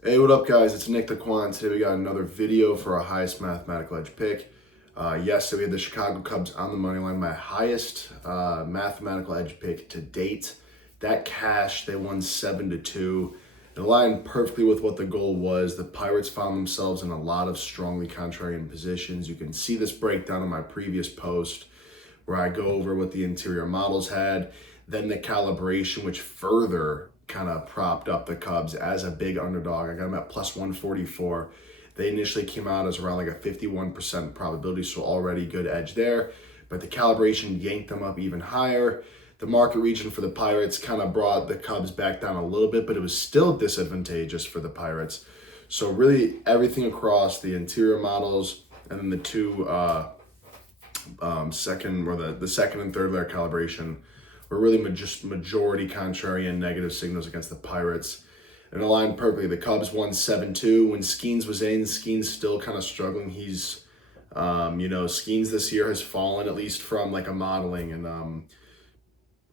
Hey, what up, guys? It's Nick the Quant. Today we got another video for our highest mathematical edge pick. Yesterday we had the Chicago Cubs on the money line, my highest mathematical edge pick to date. That cashed. They won 7-2. It aligned perfectly with what the goal was. The Pirates found themselves in a lot of strongly contrarian positions. You can see this breakdown in my previous post where I go over what the interior models had, then the calibration, which further kind of propped up the Cubs as a big underdog. I got them at plus 144. They initially came out as around like a 51% probability, so already good edge there. But the calibration yanked them up even higher. The market region for the Pirates kind of brought the Cubs back down a little bit, but it was still disadvantageous for the Pirates. So really everything across the interior models and then the two the second and third layer calibration were really just majority contrarian negative signals against the Pirates. And aligned perfectly. The Cubs won 7-2. When Skeens was in, Skeens still kind of struggling. He's, Skeens this year has fallen, at least from like a modeling and,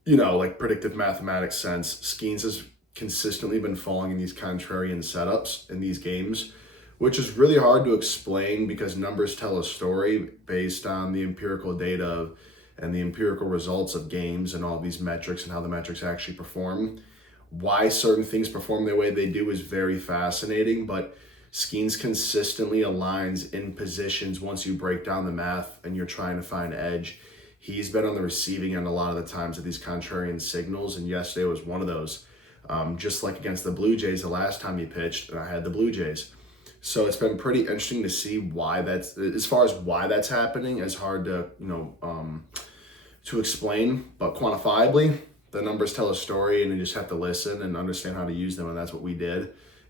like predictive mathematics sense. Skeens has consistently been falling in these contrarian setups in these games, which is really hard to explain because numbers tell a story based on the empirical data and the empirical results of games and all these metrics and how the metrics actually perform. Why certain things perform the way they do is very fascinating, but Skeens consistently aligns in positions once you break down the math and you're trying to find edge. He's been on the receiving end a lot of the times of these contrarian signals, and yesterday was one of those. Just like against the Blue Jays the last time he pitched, and I had the Blue Jays. So it's been pretty interesting to see why that's, as far as why that's happening, it's hard to, to explain, but quantifiably, the numbers tell a story and you just have to listen and understand how to use them. And that's what we did.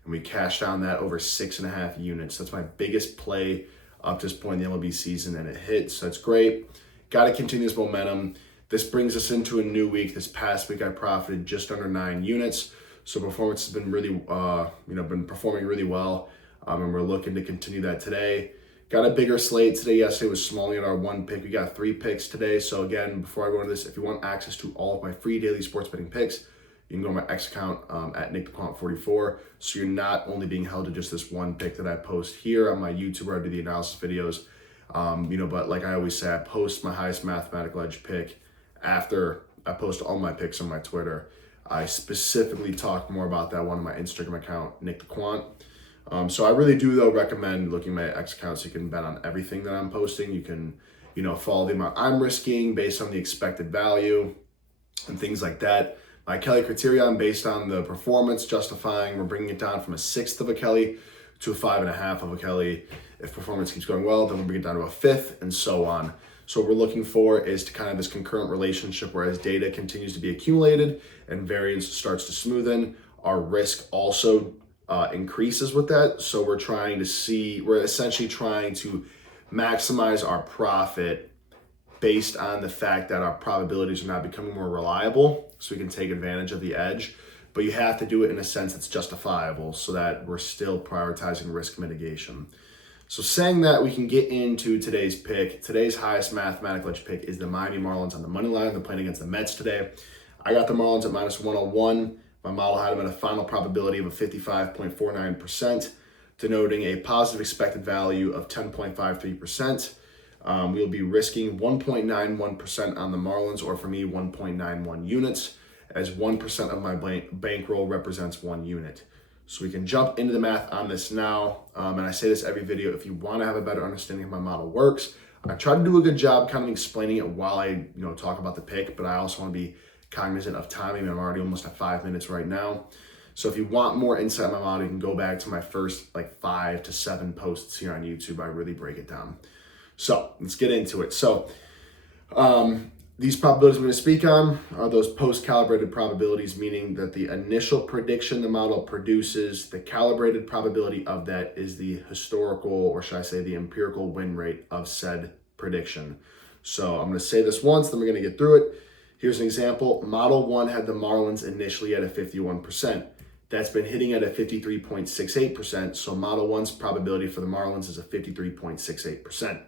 And we cashed on that over 6.5 units. That's my biggest play up to this point in the MLB season, and it hit. So that's great. Got to continue this momentum. This brings us into a new week. This past week, I profited just under 9 units. So performance has been really, been performing really well. And we're looking to continue that today. Got a bigger slate today. Yesterday was smalling at our 1 pick. We got 3 picks today. So again, before I go into this, if you want access to all of my free daily sports betting picks, you can go to my X account at NickTheQuant44. So you're not only being held to just this 1 pick that I post here on my YouTube where I do the analysis videos. But like I always say, I post my highest mathematical edge pick after I post all my picks on my Twitter. I specifically talk more about that one on my Instagram account, NickTheQuant. So I really do, though, recommend looking at my X account so you can bet on everything that I'm posting. You can, follow the amount I'm risking based on the expected value and things like that. My Kelly criterion based on the performance justifying, we're bringing it down from a 1/6 of a Kelly to a 5.5 of a Kelly. If performance keeps going well, then we'll bring it down to a 1/5 and so on. So what we're looking for is to kind of this concurrent relationship where as data continues to be accumulated and variance starts to smoothen, our risk also increases with that. So we're essentially trying to maximize our profit based on the fact that our probabilities are now becoming more reliable so we can take advantage of the edge. But you have to do it in a sense that's justifiable so that we're still prioritizing risk mitigation. So saying that, we can get into today's pick. Today's highest mathematical edge pick is the Miami Marlins on the money line. They're playing against the Mets today. I got the Marlins at minus 101. My model had them at a final probability of a 55.49%, denoting a positive expected value of 10.53%. We'll be risking 1.91% on the Marlins, or for me, 1.91 units, as 1% of my bankroll represents 1 unit. So we can jump into the math on this now. And I say this every video, if you want to have a better understanding of how my model works, I try to do a good job kind of explaining it while I talk about the pick, but I also want to be cognizant of timing. I'm already almost at 5 minutes right now. So if you want more insight on my model, you can go back to my first 5 to 7 posts here on YouTube. I really break it down. So let's get into it. So these probabilities I'm going to speak on are those post-calibrated probabilities, meaning that the initial prediction the model produces, the calibrated probability of that is the historical, or should I say the empirical win rate of said prediction. So I'm going to say this once, then we're going to get through it. Here's an example. Model 1 had the Marlins initially at a 51%. That's been hitting at a 53.68%. So Model 1's probability for the Marlins is a 53.68%.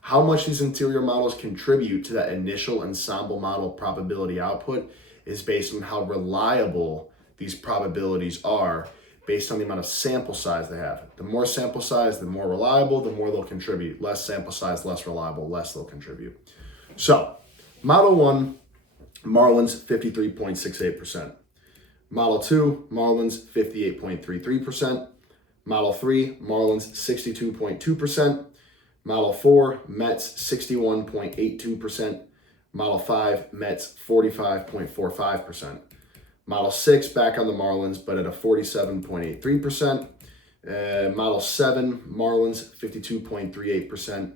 How much these interior models contribute to that initial ensemble model probability output is based on how reliable these probabilities are based on the amount of sample size they have. The more sample size, the more reliable, the more they'll contribute. Less sample size, less reliable, less they'll contribute. So, Model 1, Marlins 53.68%. Model 2, Marlins 58.33%. Model 3, Marlins 62.2%. Model 4, Mets 61.82%. Model 5, Mets 45.45%. Model 6, back on the Marlins, but at a 47.83%. Model 7, Marlins 52.38%.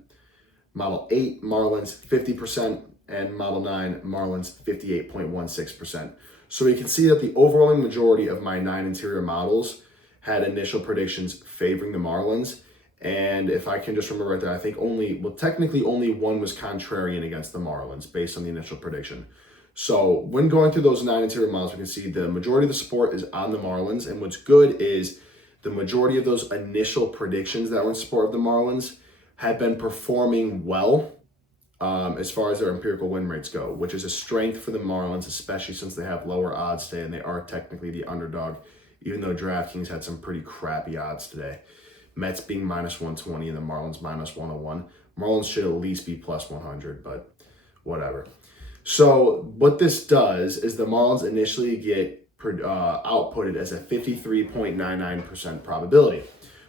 Model 8, Marlins 50%. And Model 9, Marlins 58.16%. So we can see that the overwhelming majority of my 9 interior models had initial predictions favoring the Marlins. And if I can just remember right there, I think technically only one was contrarian against the Marlins based on the initial prediction. So when going through those 9 interior models, we can see the majority of the support is on the Marlins. And what's good is the majority of those initial predictions that were in support of the Marlins have been performing well as far as their empirical win rates go, which is a strength for the Marlins, especially since they have lower odds today and they are technically the underdog, even though DraftKings had some pretty crappy odds today. Mets being -120 and the Marlins -101. Marlins should at least be +100, but whatever. So what this does is the Marlins initially get outputted as a 53.99% probability.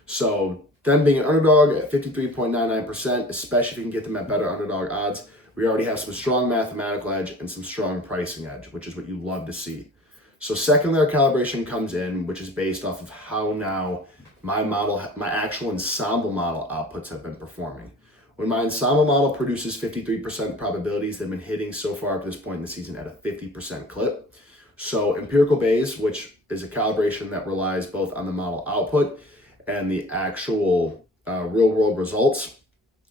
So them being an underdog at 53.99%, especially if you can get them at better underdog odds, we already have some strong mathematical edge and some strong pricing edge, which is what you love to see. So second layer calibration comes in, which is based off of how now my actual ensemble model outputs have been performing. When my ensemble model produces 53% probabilities, they've been hitting so far up to this point in the season at a 50% clip. So empirical Bayes, which is a calibration that relies both on the model output and the actual real world results,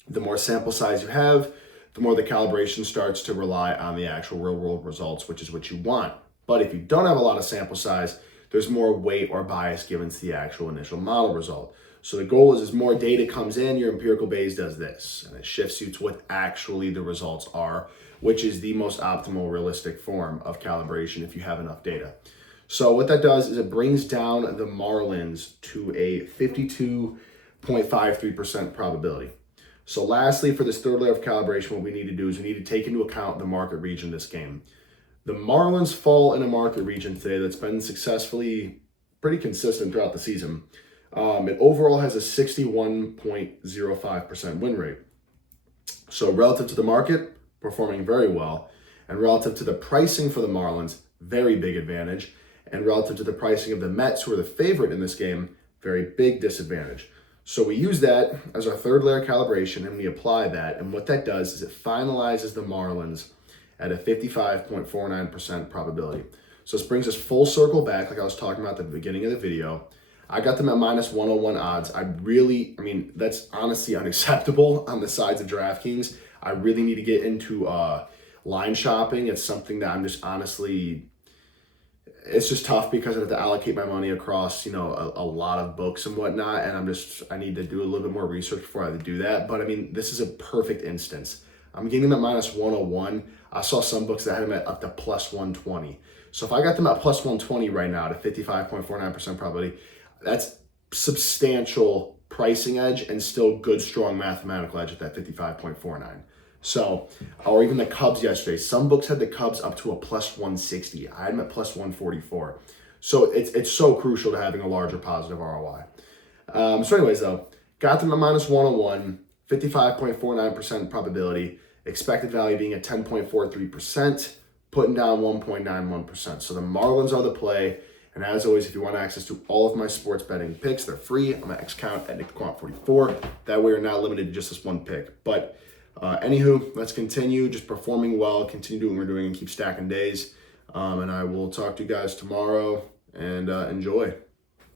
the more sample size you have, the more the calibration starts to rely on the actual real world results, which is what you want. But if you don't have a lot of sample size, there's more weight or bias given to the actual initial model result. So the goal is as more data comes in, your empirical Bayes does this, and it shifts you to what actually the results are, which is the most optimal realistic form of calibration if you have enough data. So what that does is it brings down the Marlins to a 52.53% probability. So lastly, for this third layer of calibration, what we need to do is we need to take into account the market region of this game. The Marlins fall in a market region today that's been successfully pretty consistent throughout the season. It overall has a 61.05% win rate. So relative to the market, performing very well. And relative to the pricing for the Marlins, very big advantage. And relative to the pricing of the Mets, who are the favorite in this game, very big disadvantage. So we use that as our third layer calibration and we apply that. And what that does is it finalizes the Marlins at a 55.49% probability. So this brings us full circle back, like I was talking about at the beginning of the video. I got them at -101 odds. That's honestly unacceptable on the sides of DraftKings. I really need to get into line shopping. It's something that I'm just honestly, it's just tough because I have to allocate my money across, a lot of books and whatnot. And I need to do a little bit more research before I do that. But this is a perfect instance. I'm getting them at -101. I saw some books that had them at up to +120. So if I got them at +120 right now to 55.49% probability, that's substantial pricing edge and still good, strong mathematical edge at that 55.49. So, or even the Cubs yesterday. Some books had the Cubs up to a +160. I had them at +144. So it's so crucial to having a larger positive ROI. So anyways, though, got them at -101, 55.49% probability, expected value being at 10.43%, putting down 1.91%. So the Marlins are the play. And as always, if you want access to all of my sports betting picks, they're free on my account at NickTheQuant44. That way you're not limited to just this one pick. But anywho, let's continue just performing well, continue doing what we're doing, and keep stacking days. And I will talk to you guys tomorrow, and enjoy.